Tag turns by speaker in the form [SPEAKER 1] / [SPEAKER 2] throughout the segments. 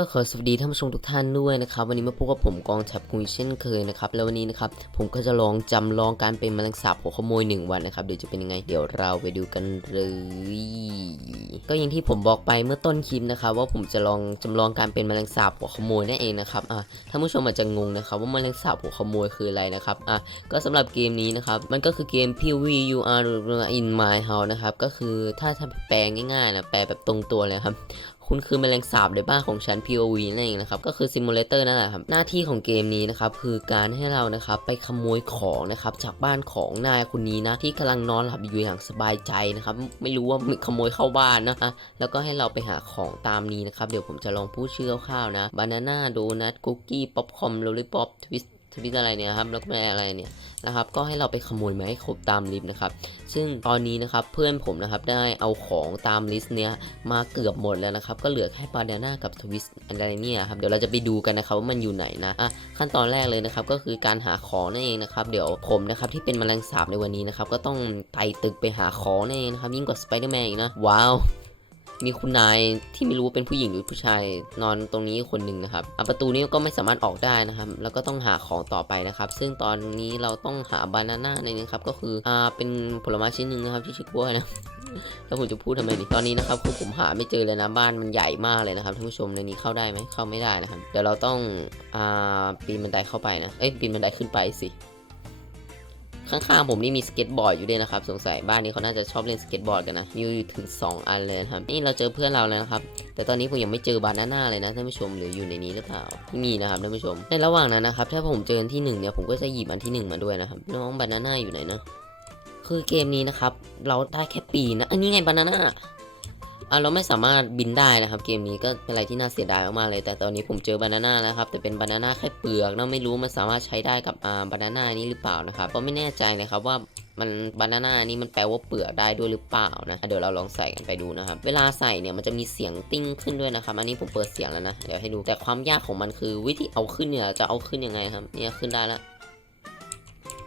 [SPEAKER 1] ก็ขอสวัสดีท่านผู้ชมทุกท่านด้วยนะครับ วันนี้มาพบกับผมกองทัพกุยเช่นเคยนะครับแล้ววันนี้นะครับผมก็จะลองจำลองการเป็นแมลงสาบหัวขโมยหนึ่งวันนะครับเดี๋ยวจะเป็นยังไงเดี๋ยวเราไปดูกันเลยก็อย่างที่ผมบอกไปเมื่อต้นคลิปนะครับว่าผมจะลองจำลองการเป็นแมลงสาบหัวขโมยนั่นเองนะครับอะท่านผู้ชมอาจจะงงนะครับว่าแมลงสาบหัวขโมยคืออะไรนะครับอะก็สำหรับเกมนี้นะครับมันก็คือเกม PVUR in my house นะครับก็คือถ้าถ้าแปลง่ายๆนะแปลแบบตรงตัวเลยครับ คุณคือแมลงสาบในบ้านของฉัน POV นั่นเองนะครับ ก็คือซิมูเลเตอร์นั่นแหละครับ หน้าที่ของเกมนี้นะครับ คือการให้เรานะครับไปขโมยของนะครับ จากบ้านของนายคนนี้นะ ที่กำลังนอนหลับอยู่อย่างสบายใจนะครับ ไม่รู้ว่ามีขโมยเข้าบ้านนะอะแล้วก็ให้เราไปหาของตามนี้นะครับ เดี๋ยวผมจะลองพูดชื่อคร่าวๆนะบานาน่าโดนัทคุกกี้ป๊อปคอมโลลิปอปทวิส ทวิสอะไรเนี่ยครับแล้วก็อะไรเนี่ยนะครับก็ให้เราไปขโมยมาให้ครบตามลิสต์นะครับ ซึ่งตอนนี้นะครับเพื่อนผมนะครับได้เอาของตามลิสต์เนี้ยมาเกือบหมดแล้วนะครับ ก็เหลือแค่บานาน่ากับทวิสอะไรเนี่ยครับเดี๋ยวเราจะไปดูกันนะครับว่ามันอยู่ไหนนะอะขั้นตอนแรกเลยนะครับก็คือการหาของนั่นเองนะครับเดี๋ยวผมนะครับที่เป็นแมลงสาบในวันนี้นะครับก็ต้องไต่ตึกไปหาของนั่นเองนะครับยิ่งกว่าสไปเดอร์แมนอีกนะว้าว มีคุณนายที่ไม่รู้ว่าเป็นผู้หญิงหรือผู้ชายนอนตรงนี้คนหนึ่งนะครับประตูนี้ก็ไม่สามารถออกได้นะครับ แล้วก็ต้องหาของต่อไปนะครับ ซึ่งตอนนี้เราต้องหาบานาน่าในนี้ครับก็คืออ่าเป็นผลไม้ชิ้นหนึ่งนะครับที่ชื่อกล้วยนะแล้วผมจะพูดทำไมนี่ตอนนี้นะครับคือผมหาไม่เจอเลยนะบ้านมันใหญ่มากเลยนะครับท่านผู้ชมในนี้เข้าได้ไหมเข้าไม่ได้นะครับเดี๋ยวเราต้องอ่าปีนบันไดเข้าไปนะเอ้ยปีนบันไดขึ้นไปสิ ข้างๆผมนี่มีสเก็ตบอร์ดอยู่ด้วยนะครับ สงสัยบ้านนี้เขาน่าจะชอบเล่นสเก็ตบอร์ดกันนะ มีอยู่ถึง 2 อันเลยครับ นี่เราเจอเพื่อนเราแล้วนะครับ แต่ตอนนี้ผมยังไม่เจอบานาน่าเลยนะท่านผู้ชมหรืออยู่ในนี้หรือเปล่าไม่มีนะครับท่านผู้ชม ในระหว่างนั้นนะครับ ถ้าผมเจออันที่หนึ่งเนี่ยผมก็จะหยิบอันที่หนึ่งมาด้วยนะครับ น้องบานาน่าอยู่ไหนนะ คือเกมนี้นะครับ เราได้แค่ปีนนะอันนี้ไงบานาน่า อะเราไม่สามารถบินได้นะครับ เกมนี้ก็เป็นอะไรที่น่าเสียดายมากๆเลย แต่ตอนนี้ผมเจอบานาน่าแล้วครับแต่เป็นบานาน่าแค่เปลือกเนอะไม่รู้มันสามารถใช้ได้กับอ่าบานาน่านี้หรือเปล่านะครับก็ไม่แน่ใจนะครับว่ามันบานาน่านี้มันแปลว่าเปลือกได้ด้วยหรือเปล่านะอะเดี๋ยวเราลองใส่กันไปดูนะครับ เวลาใส่เนี่ยมันจะมีเสียงติ้งขึ้นด้วยนะครับ อันนี้ผมเปิดเสียงแล้วนะ เดี๋ยวให้ดูแต่ความยากของมันคือวิธีเอาขึ้นเนี่ยจะเอาขึ้นยังไงครับ เนี่ยขึ้นได้แล้ว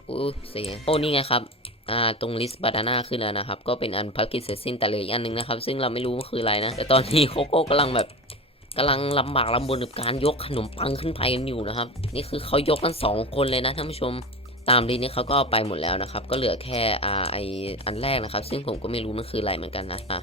[SPEAKER 1] อู้เสียงโอ้นี่ไงครับ อ่าตรงลิสต์บานาน่าขึ้นแล้วนะครับ ก็เป็นอันภารกิจเสร็จสิ้นแต่เหลืออีกอันหนึงนะครับ ซึ่งเราไม่รู้ว่าคืออะไรนะ แต่ตอนนี้โคโก้กำลังแบบกำลังลำบากลำบนกับการยกขนมปังขึ้นไปกันอยู่นะครับ นี่คือเขายกกันสองคนเลยนะท่านผู้ชมตามลิสต์นี้เขาก็ไปหมดแล้วนะครับ ก็เหลือแค่อ่าไออันแรกนะครับ ซึ่งผมก็ไม่รู้มันคืออะไรเหมือนกันนะอะ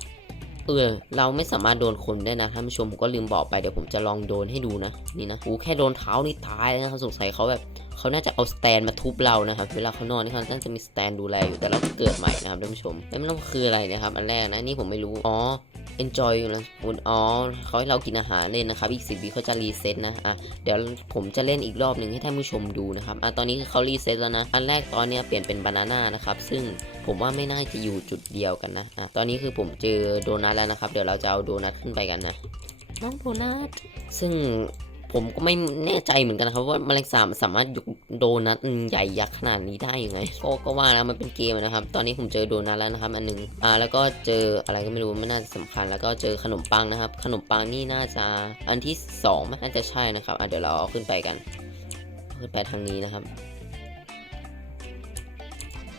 [SPEAKER 1] เออเราไม่สามารถโดนคนได้นะท่านผู้ชมผมก็ลืมบอกไปเดี๋ยวผมจะลองโดนให้ดูนะนี่นะโอ้แค่โดนเท้านี่ตายแล้วนะครับสงสัยเขาแบบเขาน่าจะเอาสแตนมาทุบเรานะครับเวลาเขานอนนี่เขาน่าจะมีสแตนดูแลอยู่แต่เราเกิดใหม่นะครับท่านผู้ชมแล้วมันคืออะไรนะครับอันแรกนะนี่ผมไม่รู้อ๋อ enjoy อยู่นะคุณอ๋อเขาให้เรากินอาหารเล่นนะครับ อีกสิบวิเขาจะรีเซ็ตนะอะเดี๋ยวผมจะเล่นอีกรอบหนึ่งให้ท่านผู้ชมดูนะครับอะตอนนี้เขารีเซ็ตแล้วนะ อันแรกตอนเนี้ยเปลี่ยนเป็นบานาน่านะครับ ซึ่งผมว่าไม่น่าจะอยู่จุดเดียวกันนะอะตอนนี้คือผมเจอโดนัทแล้วนะครับ เดี๋ยวเราจะเอาโดนัทขึ้นไปกันนะน้องโดนัทซึ่ง ผมก็ไม่แน่ใจเหมือนกันนะครับ ว่าแมลงสาบสามารถยกโดนัทอันใหญ่ยักษ์ขนาดนี้ได้ยังไงก็ก็ว่านะมันเป็นเกมนะครับ ตอนนี้ผมเจอโดนัทแล้วนะครับ อันหนึงอ่าแล้วก็เจออะไรก็ไม่รู้ไม่น่าจะสำคัญ แล้วก็เจอขนมปังนะครับ ขนมปังนี่น่าจะอันที่สองไหมน่าจะใช่นะครับอะเดี๋ยวเราขึ้นไปกัน ขึ้นไปทางนี้นะครับ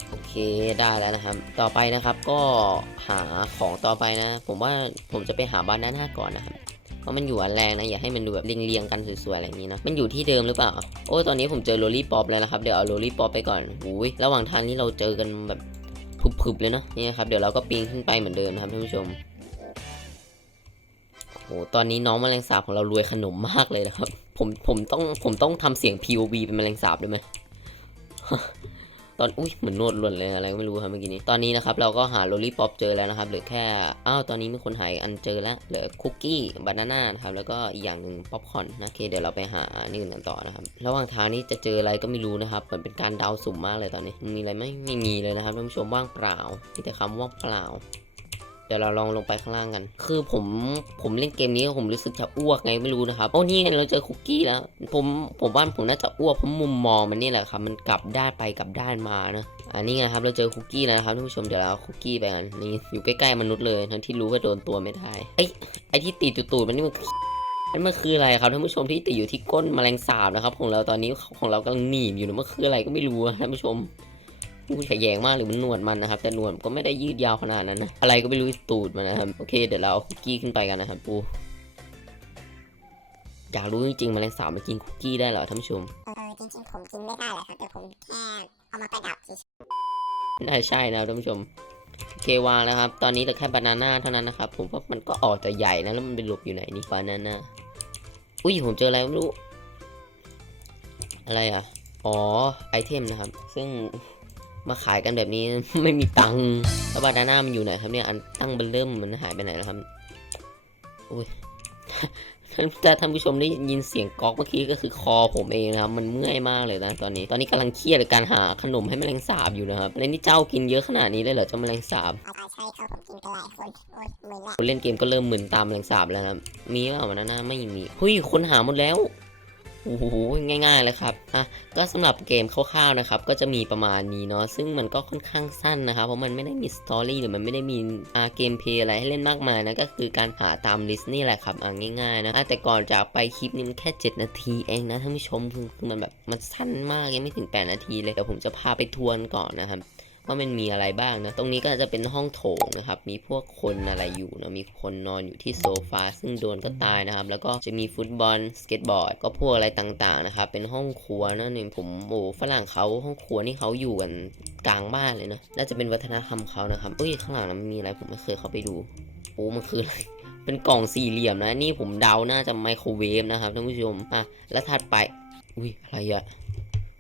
[SPEAKER 1] โอเคได้แล้วนะครับ ต่อไปนะครับก็หาของต่อไปนะ ผมว่าผมจะไปหาบ้านาน่าก่อนนะครับ เพราะมันอยู่อันแรกนะ อย่าให้มันดูแบบเรียงๆกันสวยๆอะไรอย่างนี้นะ มันอยู่ที่เดิมหรือเปล่า โอ้ ตอนนี้ผมเจอโรลี่ป๊อปแล้วนะครับ เดี๋ยวเอาโรลี่ป๊อปไปก่อนหูยระหว่างทางนี้เราเจอกันแบบผึบๆเลยเนาะ นี่นะครับ เดี๋ยวเราก็ปีนขึ้นไปเหมือนเดิมนะครับท่านผู้ชมโอ้ตอนนี้น้องแมลงสาบของเรารวยขนมมากเลยนะครับ ผม ผมต้อง ผมต้องทำเสียง POV เป็นแมลงสาบด้วยไหม ตอนอุ้ยเหมือนนวดหล่นเลยอะไรก็ไม่รู้ครับเมื่อกี้นี้ตอนนี้นะครับเราก็หาโรลลี่ป๊อปเจอแล้วนะครับเหลือแค่อ้าวตอนนี้มีคนหายอันเจอแล้วเหลือคุกกี้บานาน่านะครับแล้วก็อีกอย่างหนึ่งป๊อปคอนนะโอเคเดี๋ยวเราไปหานี่อื่นกันต่อนะครับระหว่างทางนี้จะเจออะไรก็ไม่รู้นะครับเหมือนเป็นการเดาสุ่มมากเลยตอนนี้มีอะไรไหมไม่มีเลยนะครับท่านผู้ชมว่างเปล่ามีแต่คำว่างเปล่า ดี๋ยวเราลองลงไปข้างล่างกัน คือผมผมเล่นเกมนี้ผมรู้สึกจะอ้วกไงไม่รู้นะครับโอ้นี่ไงเราเจอคุกกี้แล้ว ผมผมว่าผมน่าจะอ้วกเพราะมุมมองมันนี่แหละครับมันกลับด้านไปกลับด้านมานะอันนี้ไงครับเราเจอคุกกี้แล้วนะครับท่านผู้ชมเดี๋ยวเราเอาคุกกี้ไปกันนี่อยู่ใกล้ๆมนุษย์เลยทั้งที่รู้ว่าโดนตัวไม่ได้ไอ้ยไอ้ที่ติดตูดมันนี่มันนั่นมันคืออะไรครับท่านผู้ชมที่ติดอยู่ที่ก้นแมลงสาบนะครับของเราตอนนี้ของเรากำลังหนีบอยู่นะมันคืออะไรก็ไม่รู้ท่านผู้ชม ผู้ขยงมากหรือมันหนวดมันนะครับ แต่หนวดก็ไม่ได้ยืดยาวขนาดนั้นนะอะไรก็ไม่รู้ตูดมันนะครับโอเคเดี๋ยวเราเอาคุกกี้ขึ้นไปกันนะครับปูอยากรู้จริงๆแมลงสาบมันกินคุกกี้ได้เหรอท่านผู้ชม
[SPEAKER 2] เออจริงๆผมกินไม่ได้หรอกครับแต่ผมแค่เอามาประดับเฉย
[SPEAKER 1] น่าใช่นะครับท่านผู้ชมโอเควางแล้วครับ ตอนนี้เหลือแค่บานาน่าเท่านั้นนะครับ ผมว่ามันก็ออกจะใหญ่นะแล้วมันไปหลบอยู่ไหนนี่บานาน่าอุ้ยผมเจออะไรไม่รู้ อะไรอะ อ๋อไอเทมนะครับ ซึ่ง มาขายกันแบบนี้ไม่มีตังค์แล้วบานาน่ามันอยู่ไหนครับเนี่ยอันตั้งเบลเริ่มมันหายไปไหนแล้วครับอุ้ยถ้าท่านผู้ชมได้ยินเสียงก๊อกเมื่อกี้ก็คือคอผมเองนะครับมันเมื่อยมากเลยนะตอนนี้ ตอนนี้กำลังเครียดกับการหาขนมให้แมลงสาบอยู่นะครับแล้วนี่เจ้ากินเยอะขนาดนี้เลยเหรอเจ้าแมลงสาบ
[SPEAKER 2] เอาไปใช่ครับผมกินกันหลายคนโอ้ยมือละ
[SPEAKER 1] เล่นเกมก็เริ่มมึนตามแมลงสาบแล้วนะครับมีเปล่าวันนั้นไม่มีเฮ้ยคนหาหมดแล้ว โอ้โหง่าย ๆเลยครับอะก็สำหรับเกมคร่าวๆนะครับ ก็จะมีประมาณนี้เนาะซึ่งมันก็ค่อนข้างสั้นนะครับ เพราะมันไม่ได้มีสตอรี่หรือมันไม่ได้มีอ่าเกมเพลย์อะไรให้เล่นมากมายนะก็คือการหาตามลิสต์นี่แหละครับอะง่ายๆนะอะแต่ก่อนจากไปคลิปนี้มันแค่ 7 นาทีเองนะท่านผู้ชมคือมันแบบมันสั้นมากยังไม่ถึง 8 นาทีเลยเดี๋ยวผมจะพาไปทวนก่อนนะครับ ว่ามันมีอะไรบ้างนะ ตรงนี้ก็จะเป็นห้องโถงนะครับ มีพวกคนอะไรอยู่นะ มีคนนอนอยู่ที่โซฟาซึ่งโดนก็ตายนะครับ แล้วก็จะมีฟุตบอล สเก็ตบอร์ด ก็พวกอะไรต่างๆนะครับ เป็นห้องครัวนะนี่ผมโอ้ฝรั่งเขาห้องครัวนี่เขาอยู่กันกลางบ้านเลยนะ น่าจะเป็นวัฒนธรรมเขานะครับเอ้ยข้างหลังนั้นมันมีอะไรผมไม่เคยเข้าไปดูโอ้มันคืออะไรเป็นกล่องสี่เหลี่ยมนะ นี่ผมเดาน่าจะไมโครเวฟนะครับท่านผู้ชม อะ แล้วถัดไป อุ้ยอะไรอะ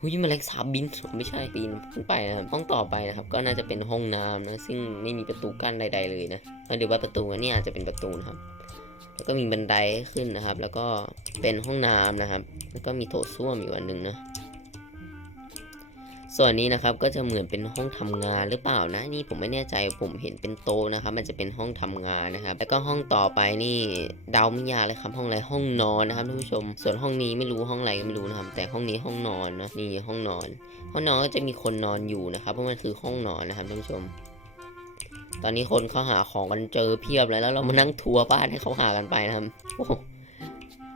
[SPEAKER 1] หุ้ยแมลงสาบบินไม่ใช่ปีนขึ้นไปนะครับห้องต่อไปนะครับ ก็น่าจะเป็นห้องน้ำนะซึ่งไม่มีประตูกั้นใด ๆ เลยนะก็เดี๋ยวว่าประตูนี่อาจจะเป็นประตูนะครับ แล้วก็มีบันไดขึ้นนะครับ แล้วก็เป็นห้องน้ำนะครับ แล้วก็มีโถส้วมอยู่อันหนึ่งนะ ส่วนนี้นะครับก็จะเหมือนเป็นห้องทำงานหรือเปล่านะนี่ผมไม่แน่ใจผมเห็นเป็นโต๊ะนะครับ มันจะเป็นห้องทำงานนะครับ แล้วก็ห้องต่อไปนี่เดาไม่ยากเลยครับห้องอะไรห้องนอนนะครับท่านผู้ชม ส่วนห้องนี้ไม่รู้ห้องอะไรก็ไม่รู้นะครับ แต่ห้องนี้ห้องนอนนะนี่ห้องนอน ห้องนอนก็จะมีคนนอนอยู่นะครับเพราะมันคือห้องนอนนะครับท่านผู้ชม ตอนนี้คนเขาหาของกันเจอเพียบเลยแล้วเรามานั่งทัวร์บ้านให้เขาหากันไปนะครับ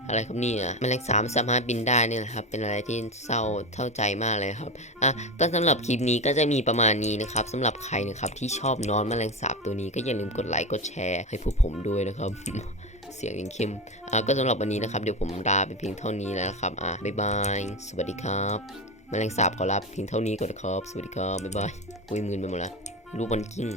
[SPEAKER 1] อะไรครับนี่ยแมลงสาบสามารถบินได้นี่ยนะครับ เป็นอะไรที่เศร้าเท่าใจมากเลยครับอะก็สำหรับคลิปนี้ก็จะมีประมาณนี้นะครับสำหรับใครนะครับที่ชอบนอนแมลงสาบตัวนี้ก็อย่าลืมกดไลค์กดแชร์ให้พวกผมด้วยนะครับ เสียงยังเข้มอะก็สำหรับวันนี้นะครับเดี๋ยวผมลาไปเพียงเท่านี้แล้วครับอะบ๊ายบายสวัสดีครับแมลงสาบขอลาเพียงเท่านี้ก่อนครับ สวัสดีครับบ๊ายบายอุ้ยมืนไปหมดแล้วลูกบอลกิ้ง